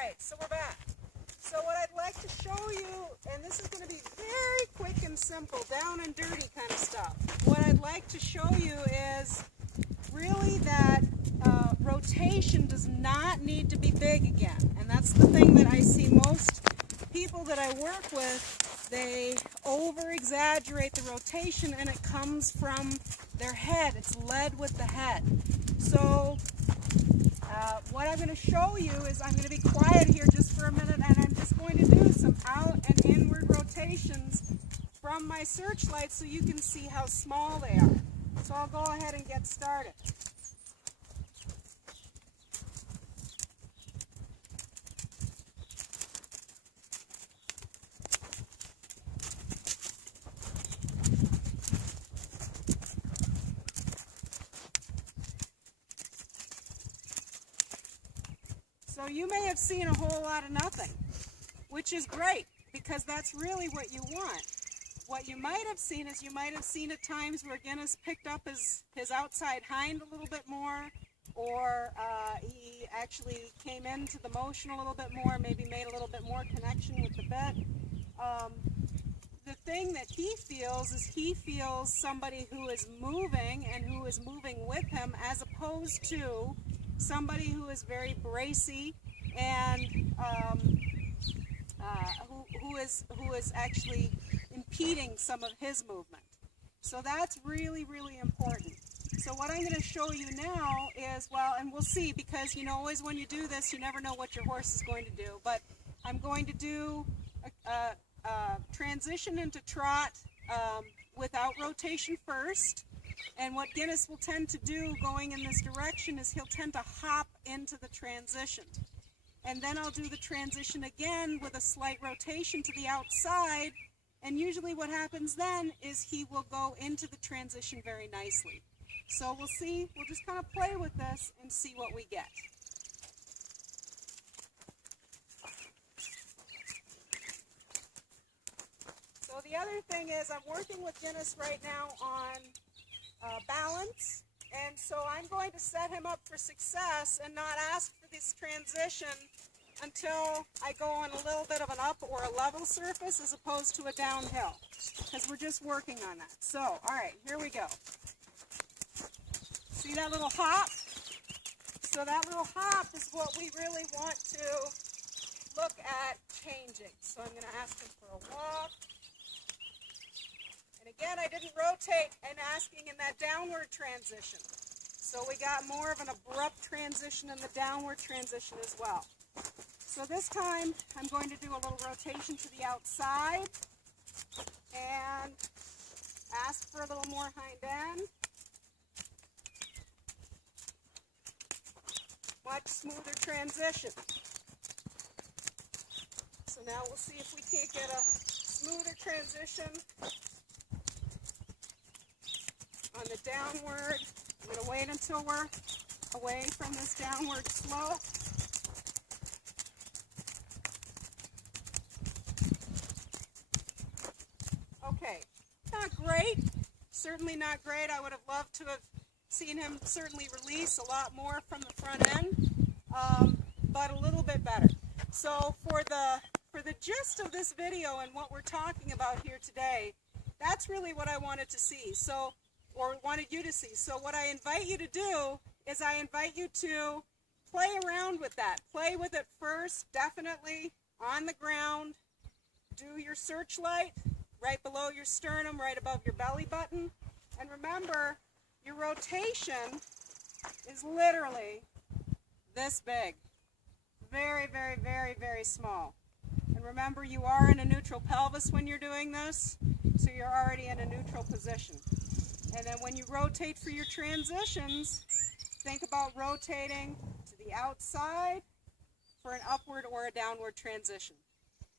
Alright, so we're back. So what I'd like to show you, and this is going to be very quick and simple, down and dirty kind of stuff. What I'd like to show you is really that rotation does not need to be big again. And that's the thing that I see most people that I work with, they over-exaggerate the rotation and it comes from their head. It's led with the head. So what I'm going to show you is I'm going to be quiet here just for a minute and I'm just going to do some out and inward rotations from my searchlight so you can see how small they are. So I'll go ahead and get started. So you may have seen a whole lot of nothing, which is great because that's really what you want. What you might have seen is you might have seen at times where Guinness picked up his outside hind a little bit more, or he actually came into the motion a little bit more, maybe made a little bit more connection with the bit. The thing that he feels is he feels somebody who is moving and who is moving with him, as opposed to somebody who is very bracy and who is actually impeding some of his movement. So that's really, really important. So what I'm going to show you now is, well, and we'll see, because you know, always when you do this, you never know what your horse is going to do. But I'm going to do a transition into trot without rotation first. And what Guinness will tend to do going in this direction is he'll tend to hop into the transition. And then I'll do the transition again with a slight rotation to the outside. And usually what happens then is he will go into the transition very nicely. So we'll see, we'll just kind of play with this and see what we get. So the other thing is I'm working with Guinness right now on balance, and so I'm going to set him up for success and not ask for this transition until I go on a little bit of an up or a level surface as opposed to a downhill, because we're just working on that. So, all right, here we go. See that little hop? So that little hop is what we really want to look at changing. So I'm going to ask him for a walk. And again, I didn't rotate and asking in that downward transition. So we got more of an abrupt transition in the downward transition as well. So this time, I'm going to do a little rotation to the outside and ask for a little more hind end. Much smoother transition. So now we'll see if we can't get a smoother transition on the downward. I'm going to wait until we're away from this downward slope. Okay, not great. Certainly not great. I would have loved to have seen him certainly release a lot more from the front end, but a little bit better. So for the gist of this video and what we're talking about here today, that's really what I wanted to see. So, or wanted you to see. So what I invite you to do is I invite you to play around with that. Play with it first, definitely on the ground. Do your searchlight right below your sternum, right above your belly button. And remember, your rotation is literally this big. Very, very, very, very small. And remember, you are in a neutral pelvis when you're doing this, so you're already in a neutral position. And then when you rotate for your transitions, think about rotating to the outside for an upward or a downward transition.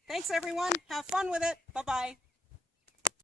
Thanks, everyone. Have fun with it. Bye-bye.